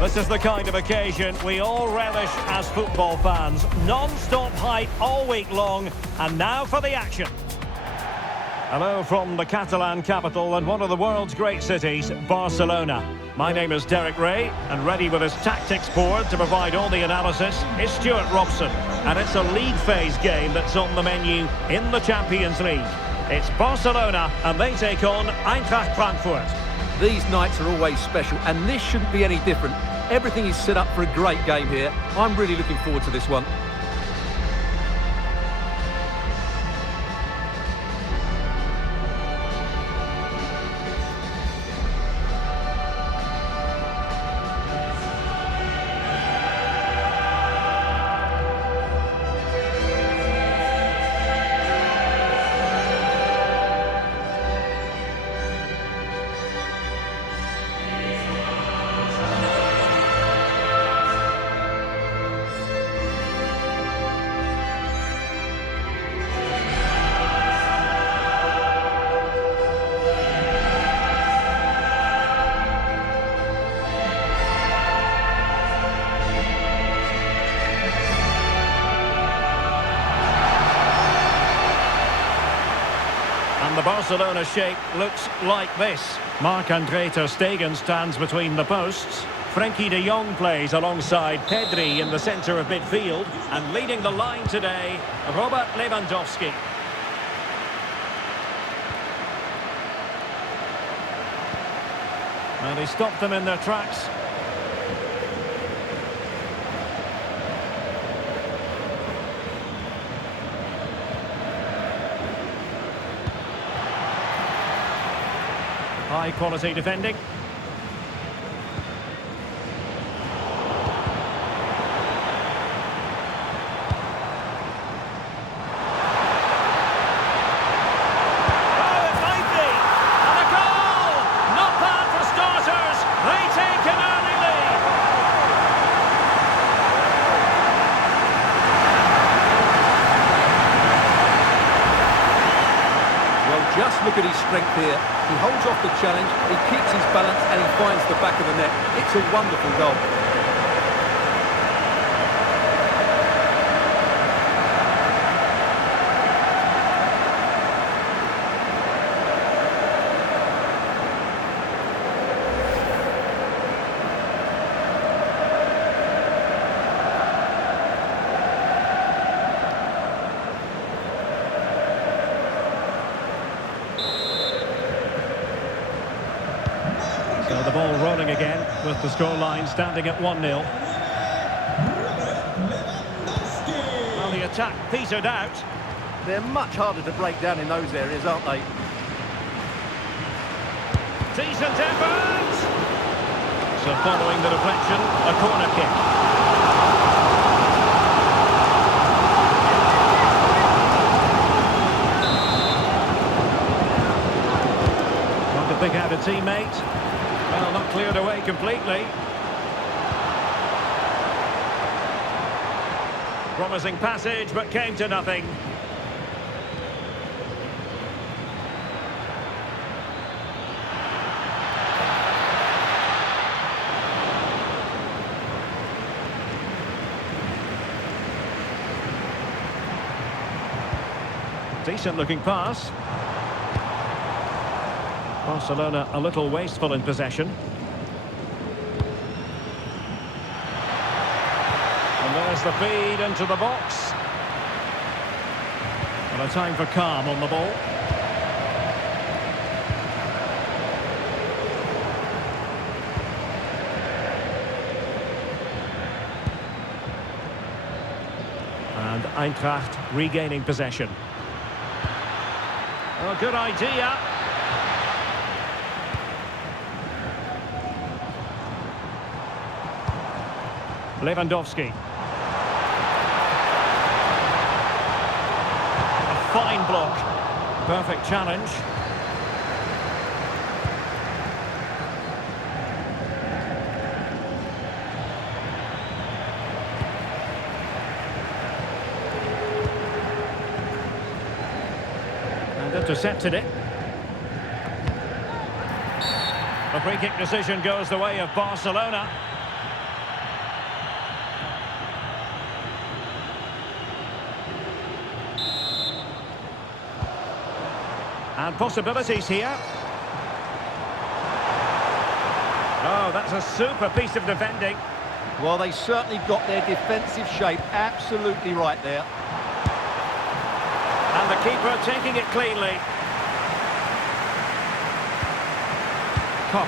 This is the kind of occasion we all relish as football fans. Non-stop hype all week long, and now for the action. Hello from the Catalan capital and one of the world's great cities, Barcelona. My name is Derek Ray, and ready with his tactics board to provide all the analysis is Stuart Robson. And it's a league phase game that's on the menu in the Champions League. It's Barcelona, and they take on Eintracht Frankfurt. These nights are always special, and this shouldn't be any different. Everything is set up for a great game here. I'm really looking forward to this one. And the Barcelona shape looks like this. Marc-André ter Stegen stands between the posts. Frenkie de Jong plays alongside Pedri in the centre of midfield. And leading the line today, Robert Lewandowski. And he stopped them in their tracks. High quality defending. Oh, it might be! And a goal! Not bad for starters. They take an early lead. Well, just look at his strength here. He holds off the challenge, he keeps his balance, and he finds the back of the net. It's a wonderful goal. So the ball rolling again with the scoreline standing at 1-0. Well, the attack petered out. They're much harder to break down in those areas, aren't they? Decent effort! So following the deflection, a corner kick. Trying to pick out a teammate. Well, not cleared away completely. Promising passage, but came to nothing. Decent looking pass. Barcelona a little wasteful in possession. And there's the feed into the box. And a time for calm on the ball. And Eintracht regaining possession. Oh, good idea. Lewandowski. A fine block. Perfect challenge. And intercepted it. The free kick decision goes the way of Barcelona. And possibilities here. Oh, that's a super piece of defending. Well, they certainly got their defensive shape absolutely right there. And the keeper taking it cleanly. Koch.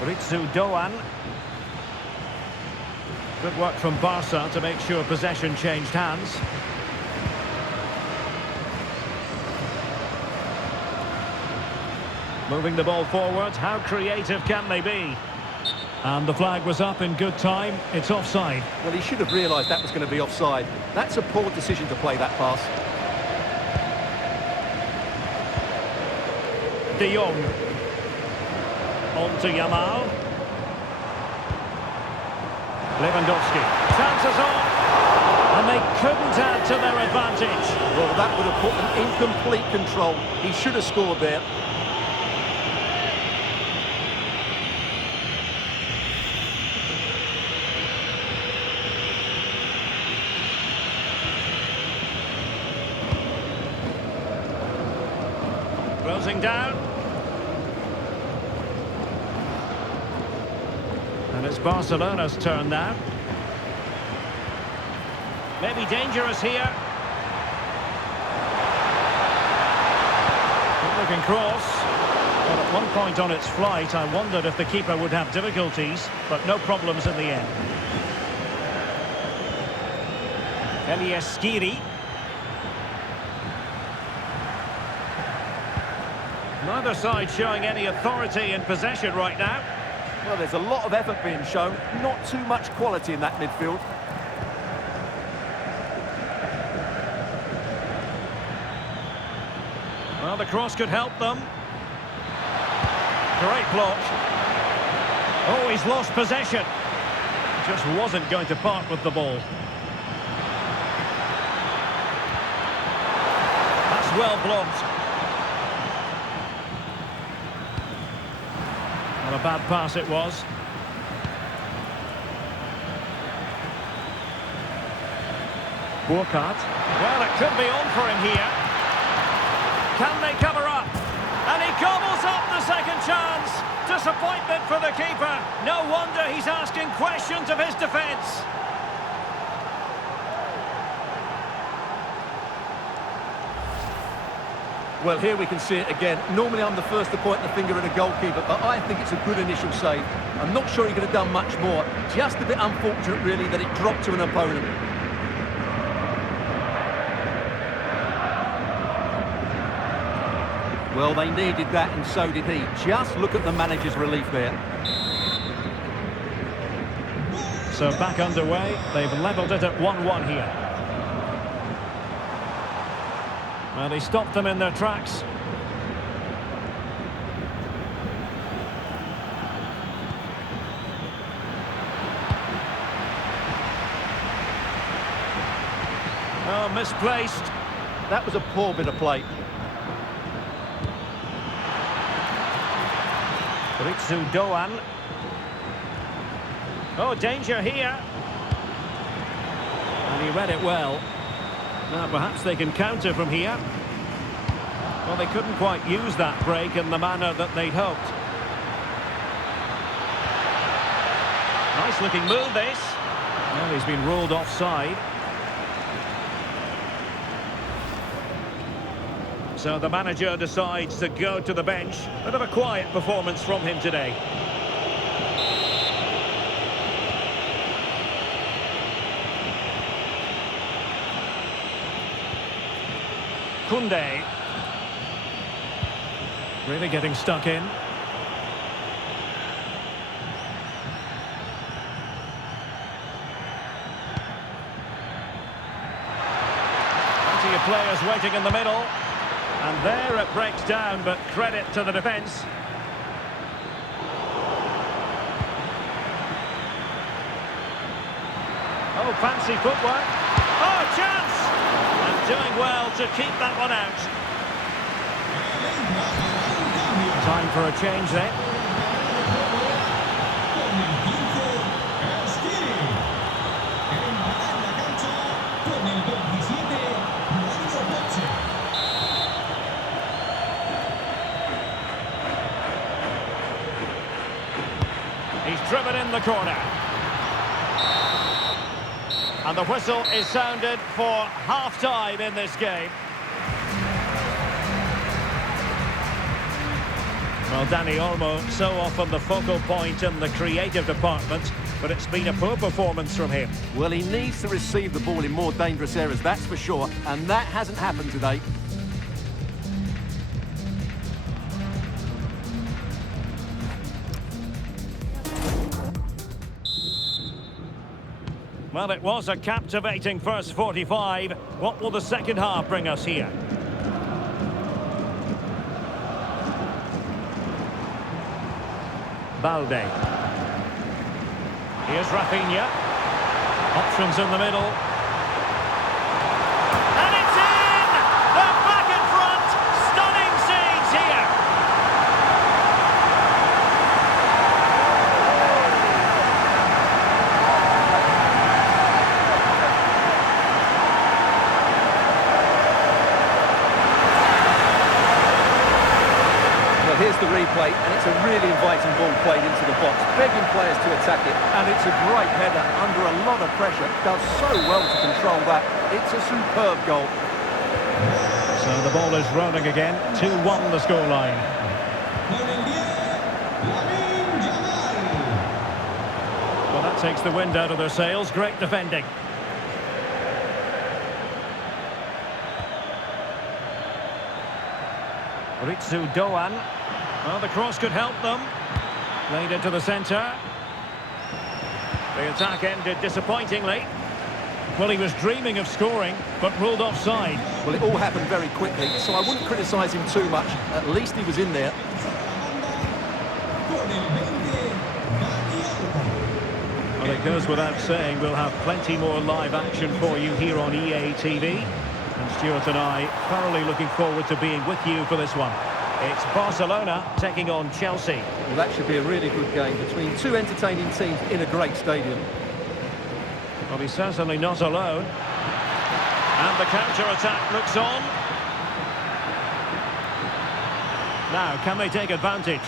Ritsu Doan. Good work from Barca to make sure possession changed hands. Moving the ball forward, how creative can they be? And the flag was up in good time. It's offside. Well, he should have realised that was going to be offside. That's a poor decision to play that pass. De Jong. On to Yamal. Lewandowski. Chances on. And they couldn't add to their advantage. Well, that would have put them in complete control. He should have scored there. Closing down. And it's Barcelona's turn now. Maybe dangerous here. Good looking cross. But at one point on its flight, I wondered if the keeper would have difficulties, but no problems in the end. Elieskiri. Neither side showing any authority in possession right now. Well, there's a lot of effort being shown, not too much quality in that midfield. Well, the cross could help them. Great block. Oh, he's lost possession. Just wasn't going to part with the ball. That's well blocked. Not a bad pass it was. Burkhardt. Well, it could be on for him here. Can they cover up? And he gobbles up the second chance. Disappointment for the keeper. No wonder he's asking questions of his defence. Well, here we can see it again. Normally I'm the first to point the finger at a goalkeeper, but I think it's a good initial save. I'm not sure he could have done much more. Just a bit unfortunate, really, that it dropped to an opponent. Well, they needed that, and so did he. Just look at the manager's relief there. So back underway. They've levelled it at 1-1 here. Well, he stopped them in their tracks. Oh, misplaced. That was a poor bit of play. Ritsu Doan. Oh, danger here. And he read it well. Now, perhaps they can counter from here. Well, they couldn't quite use that break in the manner that they'd hoped. Nice-looking move, this. Well, he's been ruled offside. So the manager decides to go to the bench. Bit of a quiet performance from him today. Koundé. Really getting stuck in. Plenty of players waiting in the middle. And there it breaks down, but credit to the defence. Oh, fancy footwork. Oh, chance! And doing well to keep that one out. Time for a change then. He's driven in the corner. And the whistle is sounded for half-time in this game. Well, Dani Olmo, so often the focal point in the creative department, but it's been a poor performance from him. Well, he needs to receive the ball in more dangerous areas, that's for sure, and that hasn't happened today. Well, it was a captivating first 45. What will the second half bring us here? Balde. Here's Rafinha. Options in the middle. And it's in! They're back in front! Stunning scenes here! Well, here's the replay, and it's a really inviting ball played into the box, begging players to attack it, and it's a great header under a lot of pressure. Does so well to control that. It's a superb goal. So the ball is rolling again. 2-1 the scoreline. Well, that takes the wind out of their sails. Great defending. Ritsu Doan. Well, the cross could help them. Played into the centre. The attack ended disappointingly. Well, he was dreaming of scoring, but ruled offside. Well, it all happened very quickly, so I wouldn't criticise him too much. At least he was in there. Well, it goes without saying, we'll have plenty more live action for you here on EA TV. And Stuart and I thoroughly looking forward to being with you for this one. It's Barcelona taking on Chelsea. Well, that should be a really good game between two entertaining teams in a great stadium. Well, he's certainly not alone. And the counter-attack looks on. Now, can they take advantage?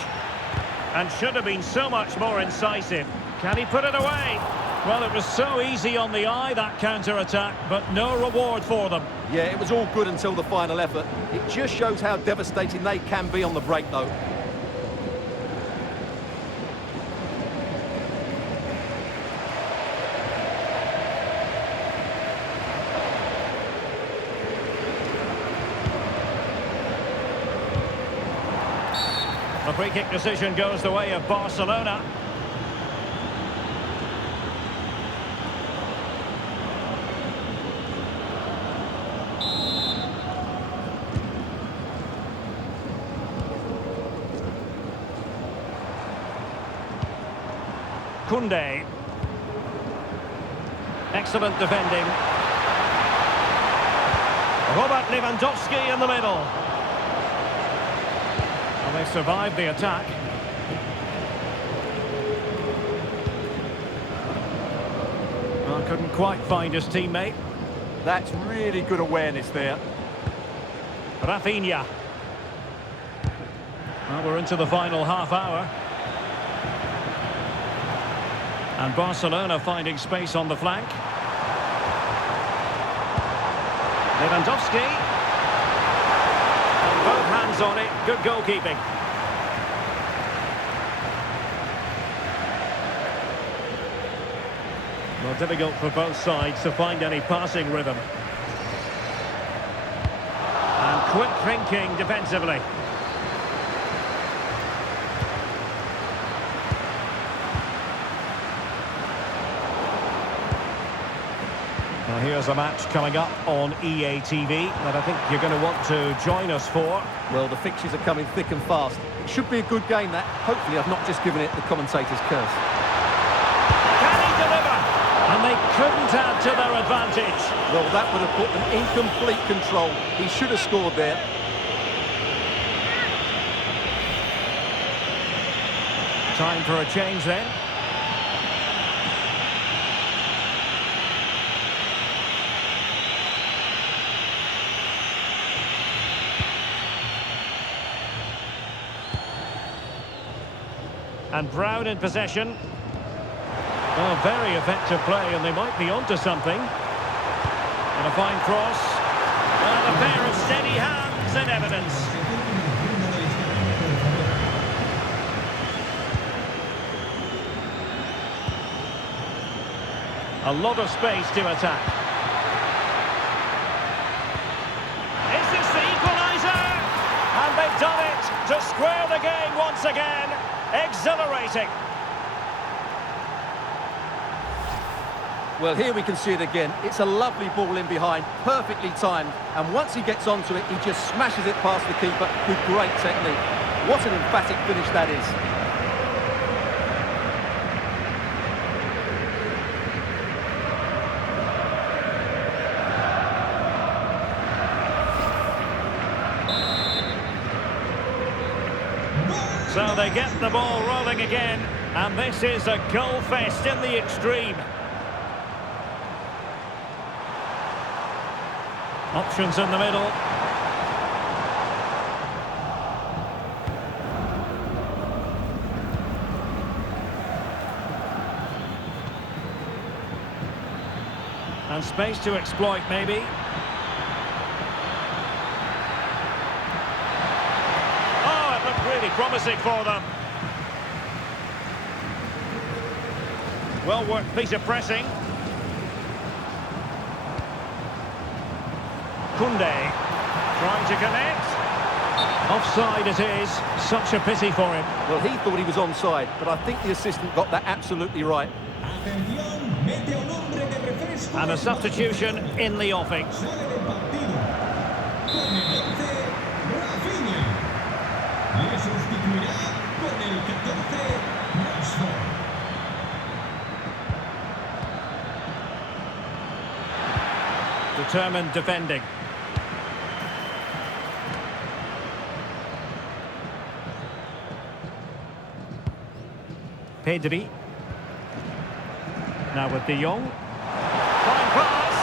And should have been so much more incisive. Can he put it away? Well, it was so easy on the eye, that counter-attack, but no reward for them. Yeah, it was all good until the final effort. It just shows how devastating they can be on the break, though. The free-kick decision goes the way of Barcelona. Koundé. Excellent defending. Robert Lewandowski in the middle. Well, they survived the attack. Well, couldn't quite find his teammate. That's really good awareness there. Rafinha. Well, we're into the final half hour. And Barcelona finding space on the flank. Lewandowski. And both hands on it. Good goalkeeping. Well, difficult for both sides to find any passing rhythm. And quick thinking defensively. Well, here's a match coming up on EA TV that I think you're going to want to join us for. Well, the fixtures are coming thick and fast. It should be a good game, that. Hopefully I've not just given it the commentator's curse. Can he deliver? And they couldn't add to their advantage. Well, that would have put them in complete control. He should have scored there. Time for a change then. And Brown in possession. Oh, very effective play, and they might be onto something. And a fine cross. And a pair of steady hands in evidence. A lot of space to attack. Is this the equaliser? And they've done it to square the game once again. Exhilarating. Well, here we can see it again. It's a lovely ball in behind, perfectly timed. And once he gets onto it, he just smashes it past the keeper with great technique. What an emphatic finish that is. So they get the ball rolling again, and this is a goal fest in the extreme. Options in the middle. And space to exploit, maybe. Oh, it looked really promising for them. Well-worked piece of pressing. Koundé trying to connect. Offside it is. Such a pity for him. Well, he thought he was onside, but I think the assistant got that absolutely right. And a substitution in the offing. Determined defending. Pedri. Now with De Jong. Fine pass.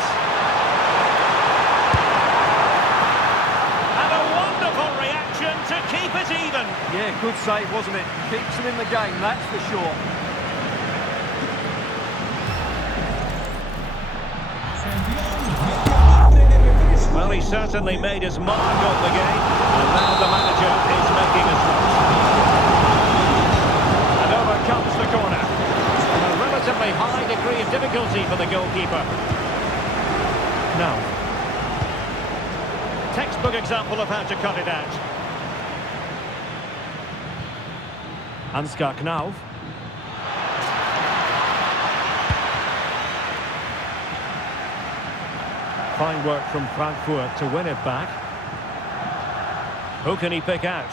And a wonderful reaction to keep it even. Yeah, good save, wasn't it? Keeps him in the game, that's for sure. Well, he certainly made his mark on the game, and now the manager is making a switch. And over comes the corner. And a relatively high degree of difficulty for the goalkeeper. Now, textbook example of how to cut it out. Ansgar Knauf. Fine work from Frankfurt to win it back. Who can he pick out?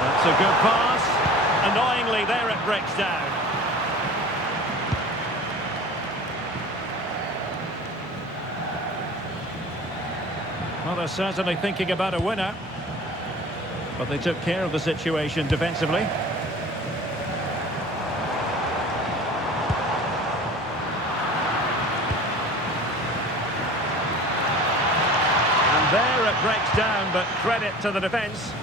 That's a good pass. Annoyingly, there it breaks down. Well, they're certainly thinking about a winner. But they took care of the situation defensively. And there it breaks down, but credit to the defence.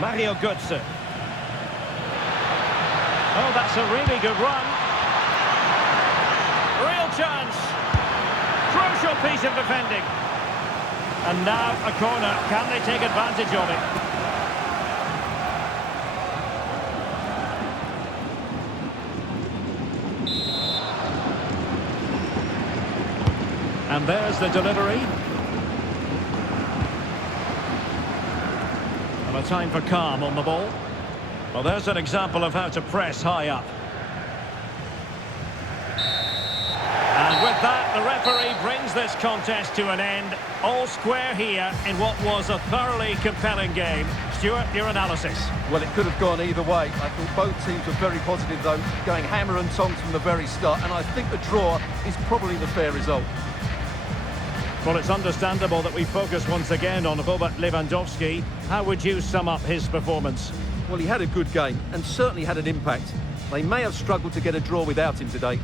Mario Götze. Oh, that's a really good run. Real chance. Crucial piece of defending. And now a corner. Can they take advantage of it? And there's the delivery. And a time for calm on the ball. Well, there's an example of how to press high up. And with that, the referee brings this contest to an end. All square here in what was a thoroughly compelling game. Stuart, your analysis? Well, it could have gone either way. I thought both teams were very positive, though, going hammer and tongs from the very start. And I think the draw is probably the fair result. Well, it's understandable that we focus once again on Robert Lewandowski. How would you sum up his performance? Well, he had a good game and certainly had an impact. They may have struggled to get a draw without him today.